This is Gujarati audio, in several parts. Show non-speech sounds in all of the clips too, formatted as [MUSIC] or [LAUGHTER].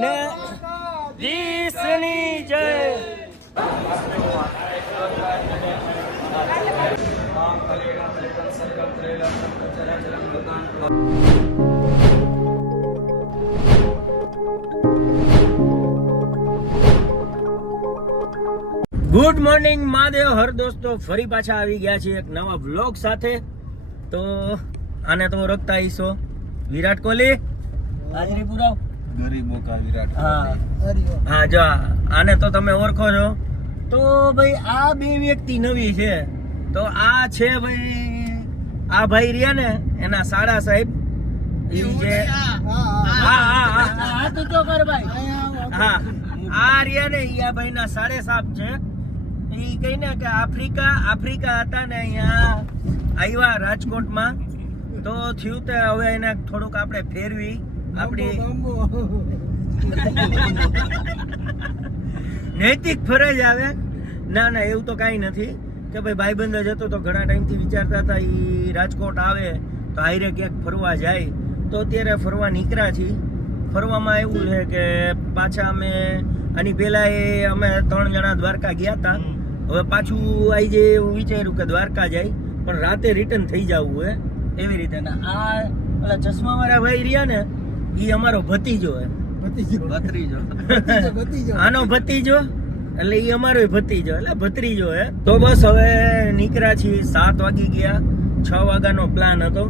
ને દીસની જય. Good morning Mahadev. હર દોસ્તો, ફરી પાછા આવી ગયા છીએ એક નવા વ્લોગ સાથે. તો આને તો રખતા આવીશો વિરાટ કોહલી, હાજરી પુરાવ. ગરીબો કા વિરાટ હા. હા જો આને તો તમે ઓળખો છો. તો ભાઈ આ બે વ્યક્તિ નવી છે. તો આ છે ભાઈ આ ભાઈ રહ્યા ને એના સાડા સાહેબ. ઈ જે હા ભાઈ. આ રહ્યા ને આ ભાઈના સાડે સાપ છે. એ કહીને કે આફ્રિકા આફ્રિકા હતા ને અહીંયા આવ્યા રાજકોટમાં. તો થયું તે હવે એને થોડુંક આપણે ફેરવી. આપણી નૈતિક ફરજ આવે. ના ના એવું તો કાંઈ નથી કે ભાઈ ભાઈબંધ જ હતો તો ઘણા ટાઈમથી વિચારતા હતા એ રાજકોટ આવે તો હાઈરે ક્યાંક ફરવા જાય. તો અત્યારે ફરવા નીકળ્યા છીએ. ફરવામાં એવું છે કે પાછા અમે આની પહેલાં એ અમે ત્રણ જણા દ્વારકા ગયા હતા હવે પાછું આવી જાય એવું વિચાર્યું કે દ્વારકા જાય પણ રાતે રિટર્ન થઈ જવું હે. એવી રીતે. આ ચશ્માવાળા ચશ્મા વાળા ભાઈ રહ્યા ને એ અમારો ભતીજો હે ભત્રીજો. આનો ભતીજો એટલે ઈ અમારો ભતીજો એટલે ભત્રીજો હે. તો બસ હવે નીકળ્યા છીએ સાત વાગી ગયા. છ વાગ્યાનો પ્લાન હતો.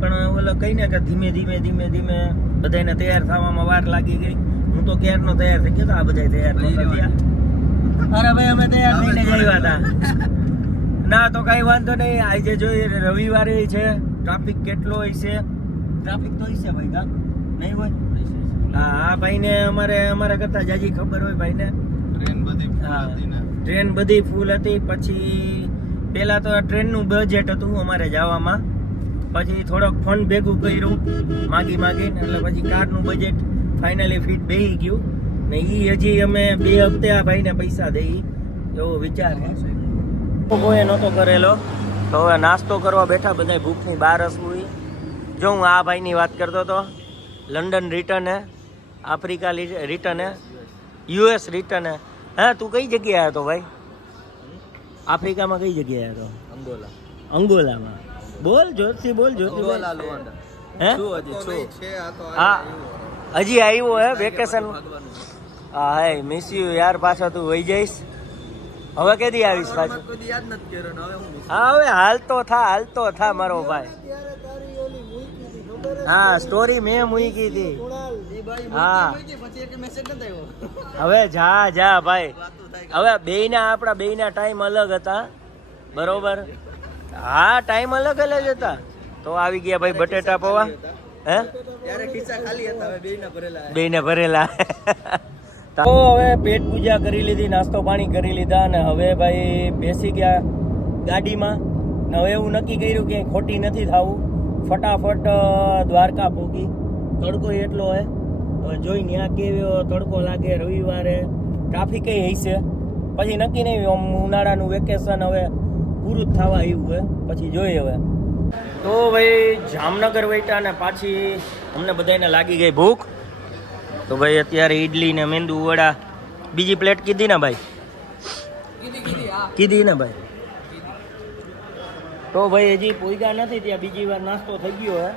પણ ઓલો કહીને કે ધીમે ધીમે ધીમે ધીમે બધાને તૈયાર થવામાં વાર લાગી ગઈ. હું તો ક્યારનો તૈયાર થઈ ગયો તો આ બધા તૈયાર નહોતા થયા અરે ભાઈ અમે તૈયાર થઈને ગયા હતા. ના તો કઈ વાંધો નહીં. આજે જોઈએ રવિવારે છે. ટ્રાફિક કેટલો હોય છે? ટ્રાફિક તો હશે ભાઈ કા? નહીં હોય? હા આ ભાઈને અમારે અમારા કરતા જાજી ખબર હોય ભાઈને. ટ્રેન બધી હા. ફૂલ હતી ને? ટ્રેન બધી ફૂલ હતી. પછી પહેલાં તો ટ્રેનનું બજેટ હતું અમારે જવામાં. પછી થોડોક ફંડ ભેગું કર્યું માગી માગીને એટલે પછી કારનું બજેટ ફાઇનલી ફિટ બેહી ગયું. ને એ હજી અમે બે હપ્તે આ ભાઈને પૈસા દઈ. એવો વિચાર છે. કોઈ નહોતો કરેલો. તો હવે નાસ્તો કરવા બેઠા બધા ભૂખની બહાર હસવું જો હું આ ભાઈની વાત કરતો હતો લંડન રિટર્ન હે આફ્રિકા રિટર્ન હે યુએસ રિટર્ન હે. હા તું કઈ જગ્યાએ હતો ભાઈ? આફ્રિકામાં કઈ જગ્યાએ હતો અંગોલા. અંગોલામાં. બોલ જોરથી બોલ જોરથી બોલ. હે? શું હજી શું? છે આ તો હા. હજી આવ્યો હે વેકેશન હા હે મિસ યુ યાર પાછો તું વહી જઈશ. હવે કેદી આવીશ પાછો? હા હવે હાલતો થા હાલતો થા મારો ભાઈ. હા સ્ટોરી મેં મૂકી હતી. હા. હવે જા જા ભાઈ. હવે બેયના આપણા બેયના ટાઈમ અલગ હતા. બરોબર? હા ટાઈમ અલગ અલગ હતા. તો આવી ગયા ભાઈ બટેટા પૌવા. હે? બેયને ભરેલા. [LAUGHS] તો હવે પેટ પૂજા કરી લીધી, નાસ્તો પાણી કરી લીધા અને હવે ભાઈ બેસી ગયા ગાડીમાં. હવે એવું નક્કી કર્યું કે ખોટી નથી થવું. ફટાફટ દ્વારકા પહોંચી તડકો એટલો હે. હવે જોઈ ત્યાં કેવો તડકો લાગે રવિવારે. ટ્રાફિક હશે. પછી નક્કી નહીં આમ ઉનાળાનું વેકેશન હવે પૂરું જ થવા આવ્યું હે. પછી જોઈએ હવે. તો ભાઈ જામનગર વૈટા ને પાછી અમને બધાને લાગી ગઈ ભૂખ. તો ભાઈ અત્યારે ઈડલી ને મેંદુ વડા. બીજી પ્લેટ કીધી ને ભાઈ? કીધી ને ભાઈ? તો ભાઈ હજી પોઈગા નથી ત્યાં બીજી વાર નાસ્તો થઈ ગયો હે.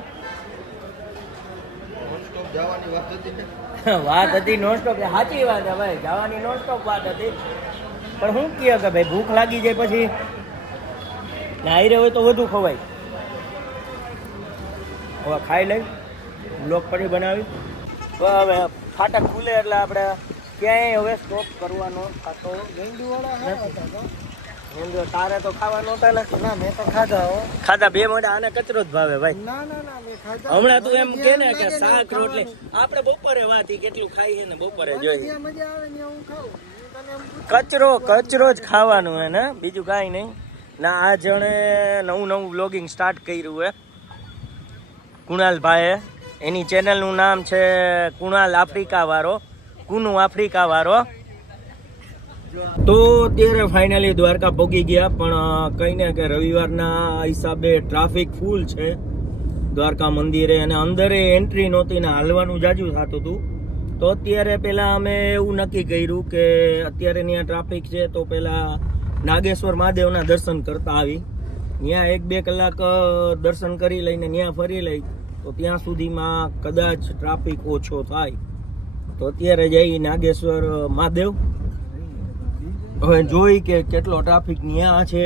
વાત હતી ને નોન સ્ટોપ સાચી વાત છે ભાઈ જવાની નોન સ્ટોપ વાત હતી. પણ હું કહે કે ભાઈ ભૂખ લાગી જાય પછી નાઈ હોય તો વધુ ખવાય. હવે ખાઈ લઈ બ્લોક પછી બનાવી. તો હવે ફાટક ખુલે એટલે આપણે ક્યાંય હવે સ્ટોપ કરવાનો થતો મેંદુ તારે તો ખાવા નહોતા ને ના મેં તો ખાધા હો. ખાધા બે મોઢા આને કચરો જ ભાવે ભાઈ. ના ના ના મેં ખાધા. હમણાં તું એમ કે ને કે શાક રોટલી. આપણે બપોરે વાત કેટલું ખાઈએ ને બપોરે જોઈએ. મજા આવે હું ખાઉં. એમ. કચરો કચરો જ ખાવાનું હે ને. બીજું કાંઈ નહીં. ના આ જણે નવું નવું બ્લોગિંગ સ્ટાર્ટ કર્યું હે. કુણાલભાઈએ. એની ચેનલનું નામ છે કુણાલ આફ્રિકા વાળો કુનુ આફ્રિકા વાળો તો અત્યારે ફાઇનલી દ્વારકા પહોંચી ગયા, પણ કહીને કે રવિવારના હિસાબે ટ્રાફિક ફૂલ છે. દ્વારકા મંદિરે અને અંદરે એન્ટ્રી નહોતી ને હાલવાનું જાજુ થતું હતું તો અત્યારે પહેલાં અમે એવું નક્કી કર્યું કે અત્યારે ત્યાં ટ્રાફિક છે તો પહેલાં નાગેશ્વર મહાદેવના દર્શન કરતા આવી. ત્યાં એક બે કલાક દર્શન કરી લઈને ત્યાં ફરી લઈ. તો ત્યાં સુધીમાં કદાચ ટ્રાફિક ઓછો થાય. તો અત્યારે જઈ નાગેશ્વર મહાદેવ. હવે જોઈ કે કેટલો ટ્રાફિક ત્યાં છે.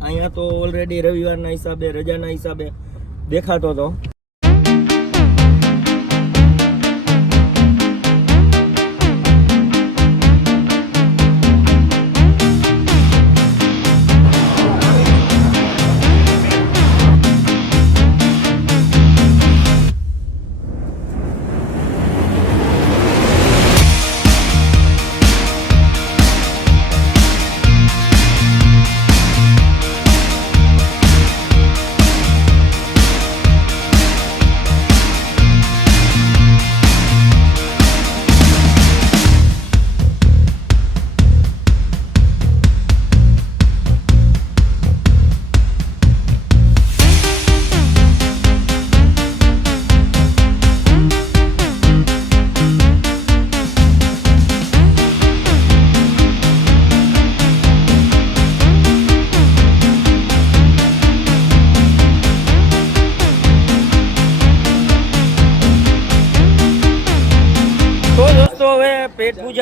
અહીંયા તો ઓલરેડી રવિવારના હિસાબે, રજાના હિસાબે દેખાતો હતો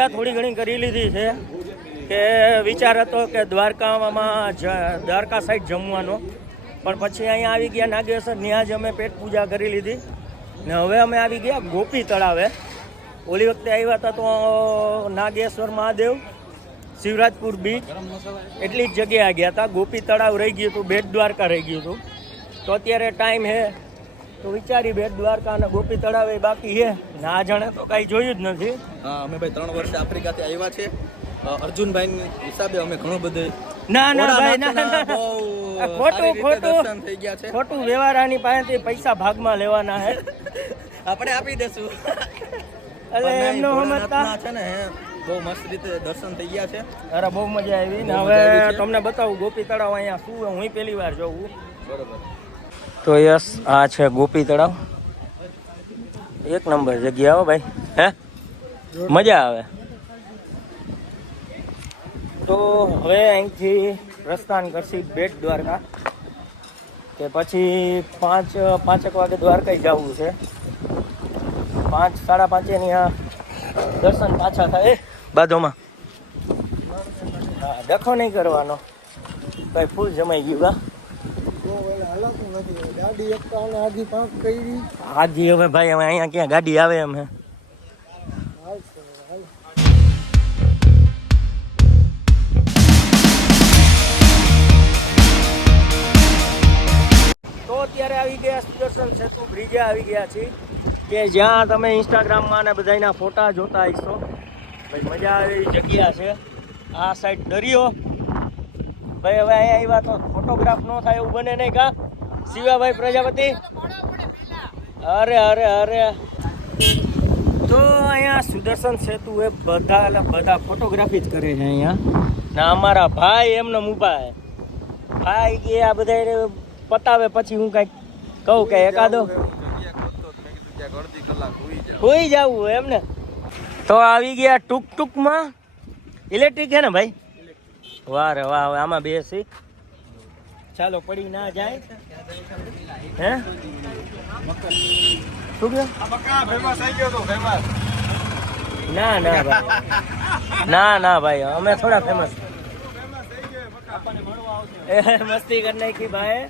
પૂજા થોડી ઘણી કરી લીધી છે કે વિચાર હતો કે દ્વારકામાં દ્વારકા સાઈડ જમવાનો. પણ પછી અહીંયા આવી ગયા નાગેશ્વર, ત્યાં અમે પેટ પૂજા કરી લીધી. ને હવે અમે આવી ગયા ગોપી તળાવે. ઓલી વખતે આવ્યા હતા તો નાગેશ્વર મહાદેવ, શિવરાજપુર બીચ, એટલી જ જગ્યાએ ગયા હતા. ગોપી તળાવ રહી ગયું હતું બેટ દ્વારકા રહી ગયું હતું. તો અત્યારે ટાઈમ હે તો વિચારી બેટ દ્વારકા અને ગોપી તળાવ એ બાકી છે. ના જાણે તો કાંઈ જોયું જ નથી. હા અમે ભાઈ ત્રણ વર્ષે આફ્રિકાથી આવ્યા છે. અર્જુનભાઈ હિસાબે અમે ઘણું બધું ના ના ભાઈ ના ના. ખોટું ખોટું. થઈ ગયા છે. ખોટું વ્યવહારાની પાસેથી પૈસા ભાગમાં લેવાના હે [LAUGHS] આપણે આપી દેશું. એટલે એમનો સમજતા છે ને બહુ મસ્ત રીતે દર્શન થઈ ગયા છે. અરે બહુ મજા આવી ને હવે. તમને બતાવું ગોપી તળાવ અહીંયા શું હું પહેલી વાર જોઉં. બરોબર. તો યસ આ છે ગોપી તળાવ. એક નંબર જગ્યા હો ભાઈ. હે? મજા આવે. તો હવે અહીંથી પ્રસ્થાન કરશી બેટ દ્વારકા. કે પછી પાંચ પાંચેક વાગે દ્વારકા જવું છે. પાંચ સાડા પાંચે ત્યાં દર્શન પાછા થાય. બાજુમાં. હા ડખો નહીં કરવાનો. ભાઈ ફૂલ જમાઈ ગયું બા હાજી હવે ભાઈ હવે અહીંયા ક્યાં? ગાડી આવે હાલ તો અત્યારે આવી ગયા સુદર્શન સેતુ બ્રિજે આવી ગયા છીએ કે જ્યાં તમે ઇન્સ્ટાગ્રામમાં ને બધાના ફોટા જોતા હશો. ભાઈ, મજા આવે એવી જગ્યા છે. આ સાઈડ દરિયો ભાઈ હવે અહીંયા આવ્યા તો ફોટોગ્રાફ ન થાય એવું બને નહીં કા? શિવાભાઈ પ્રજાપતિ. અરે અરે અરે. તો અહીંયા સુદર્શન સેતુ એ બધા એટલે બધા ફોટોગ્રાફી જ કરે છે અહીંયા. ના અમારા ભાઈ એમને ઊભા છે ભાઈ કે આ બધા પતાવે પછી હું કંઈક કહું કે એકાદો. હોઈ જવું એમને. તો આવી ગયા ટૂંક ટૂંકમાં. ઇલેક્ટ્રિક છે ને ભાઈ? વાહ રે, વાહ આમાં બેસી. ચાલો, પડી ના જાય. હે? શું કહ્યું ના ના, ભાઈ. ના ના, ભાઈ, અમે થોડા ફેમસ મસ્તી કરી નાખી, ભાઈ.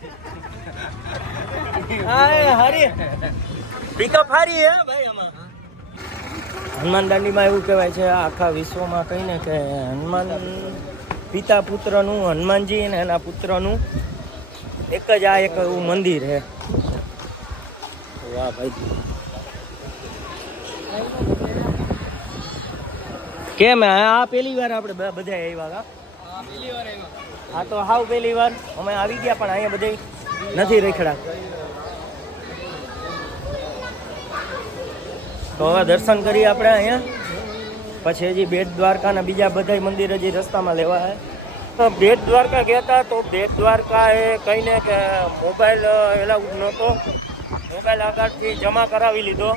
હરી. પિકઅપ હારી હે હનુમાન દાંડીમાં એવું કહેવાય છે, આખા વિશ્વમાં કહીને કે હનુમાન પિતા પુત્રનું, હનુમાનજી અને એના પુત્રનું એક જ આ એક એવું મંદિર છે. વાહ ભાઈ. કેમ આ પહેલી વાર આપણે બધા આવ્યા હતા હા તો હાવ પહેલી વાર. અમે આવી ગયા પણ અહીંયા બધે નથી રખડા તો હવે દર્શન કરીએ આપણે અહીંયા. પછી હજી બેટ દ્વારકા અને બીજા બધા મંદિર હજી રસ્તામાં લેવા તો બેટ દ્વારકા ગયા હતા તો બેટ દ્વારકા એ કહીને કે મોબાઈલ એલાઉડ નહોતો. મોબાઈલ આગળથી જમા કરાવી લીધો.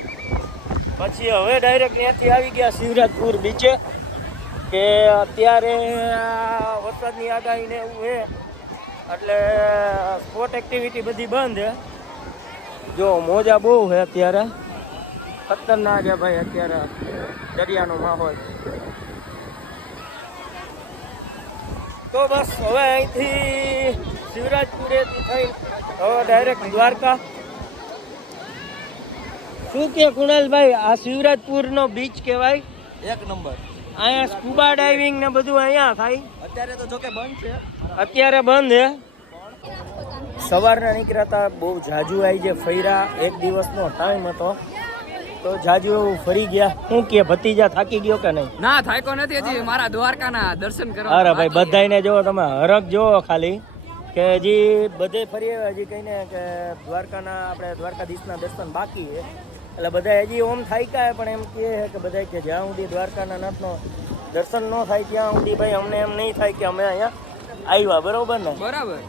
પછી હવે ડાયરેક્ટ ત્યાંથી આવી ગયા શિવરાજપુર બીચે, કે અત્યારે વરસાદની આગાહી ને એવું છે એટલે સ્પોર્ટ એક્ટિવિટી બધી બંધ છે જો મોજા બહુ છે અત્યારે. ખતરનાક છે ભાઈ અત્યારે દરિયાનો માહોલ. તો બસ હવે અહીંથી શિવરાજપુરેથી થઈ. હવે ડાયરેક્ટ દ્વારકા. શું કે કુણાલભાઈ આ શિવરાજપુરનો બીચ કહેવાય? એક નંબર. અહીંયા સ્કુબા ડાઇવિંગ ને બધું અહીંયા થાય. અત્યારે તો જોકે બંધ છે. અત્યારે બંધ છે. સવારના નીકળ્યા હતા બહુ જાજુ આવી જે ફર્યા. એક દિવસનો ટાઈમ હતો. તો જાજુ ફરી ગયા. શું કે ભતીજા થાકી ગયો કે નહીં? ના થાક્યો નથી હજી. મારા દ્વારકાના દર્શન કરવા અરે ભાઈ બધાયને જો તમે હરક જોવો ખાલી. કે હજી બધે ફરી હજી કહીને કે દ્વારકાના આપણે દ્વારકાધીશના દર્શન બાકી છે. એટલે બધા હજી ઓમ થાય પણ એમ કહે કે બધા કે જ્યાં સુધી દ્વારકાના નાથનો દર્શન ન થાય ત્યાં સુધી ભાઈ અમને એમ નહીં થાય કે અમે અહીંયા આવ્યા બરોબર ને? બરાબર.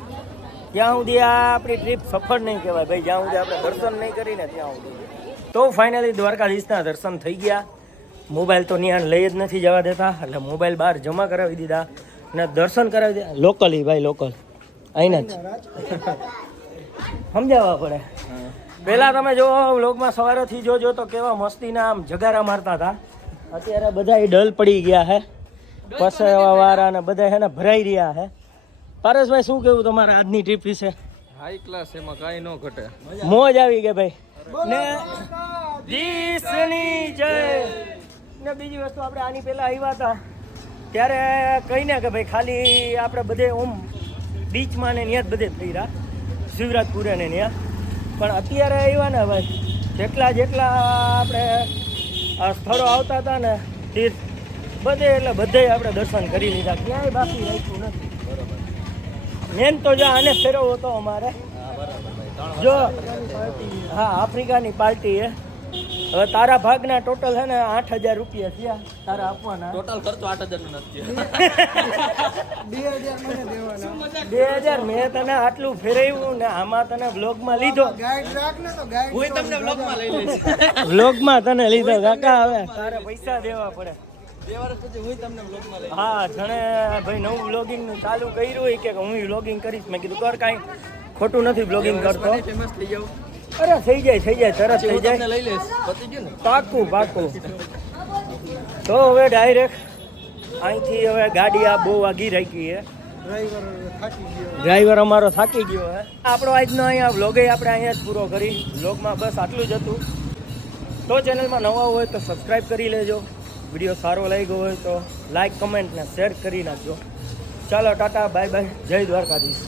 ત્યાં સુધી આ આપણી ટ્રીપ સફળ નહીં કહેવાય. ભાઈ જ્યાં સુધી આપણે દર્શન નહીં કરીને ત્યાં સુધી. તો ફાઇનલી દ્વારકાધીશના દર્શન થઈ ગયા. મોબાઈલ તો ત્યાં લઈ જ નથી જવા દેતા એટલે મોબાઈલ બહાર જમા કરાવી દીધા ને દર્શન કરાવી દીધા. લોકલી ભાઈ લોકલ અહીંના જ. સમજાવવા પડે. પહેલાં તમે જો વ્લોગમાં સવારેથી જોજો તો કેવા મસ્તીના આમ જગારા મારતા હતા. અત્યારે બધા ડલ પડી ગયા હે. પસેવા વાળા ને બધા હે ને ભરાઈ રહ્યા હે. પારસભાઈ શું કેવું તમારા આજની ટ્રીપ વિશે? હાઈ ક્લાસ એમાં કાંઈ ન ઘટે. મોજ આવી ગઈ ભાઈ. ને દીસની જય. ને બીજી વસ્તુ આપણે આની પહેલા આવ્યા હતા. ત્યારે કહીને કે ભાઈ ખાલી આપણે બધે ઓમ બીચમાં ને ત્યાં જ બધે રહ્યા શિવરાજપુરે ને ત્યાં પણ અત્યારે આવ્યા ને ભાઈ જેટલા જેટલા આપણે સ્થળો આવતા હતા ને તીર્થ બધે એટલે બધે આપણે દર્શન કરી લીધા. ક્યાંય બાકી રાખ્યું નથી. મેન તો જ્યાં આને ફેરવવો હતો અમારે. જો હા આફ્રિકાની પાર્ટી હે હવે તારા ભાગના ટોટલ છે ને આઠ હજાર રૂપિયા થયા. તારા આપવાના. ટોટલ ખર્ચો આઠ હજાર નો નથી બે હજાર મને દેવાના બે હજાર મેં તને આટલું ફેરવ્યું ને આમાં તને વ્લોગમાં લીધો. હું તમને બ્લોગમાં લઈ લઈશ. વ્લોગમાં તને લીધો કાકા હવે તારે પૈસા દેવા પડે. બે વર્ષ પછી હું તમને બ્લોગમાં લઈ હા જણે ભાઈ નવું વ્લોગિંગનું ચાલુ કર્યું હોય કે હું વ્લોગિંગ કરીશ. મેં કીધું કર કાંઈ. ખોટું નથી બ્લોગિંગ કરતો. અરે થઈ જાય થઈ જાય તરત થઈ જાય. લઈ લઈશ. પાકું પાકું. તો હવે ડાયરેક્ટ અહીંથી હવે ગાડી આ બહુ વાગી રાખી છે. ડ્રાઈવર ડ્રાઈવર અમારો થાકી ગયો હે આપણો આજનો અહીંયા વ્લોગે આપણે અહીંયા જ પૂરો કરી. વ્લોગમાં બસ આટલું જ હતું. તો ચેનલમાં નવા હોય તો સબસ્ક્રાઈબ કરી લેજો. વીડિયો સારો લાગ્યો હોય તો લાઈક કમેન્ટ ને શેર કરી નાખજો. ચાલો ટાટા બાય બાય જય દ્વારકાધીશ.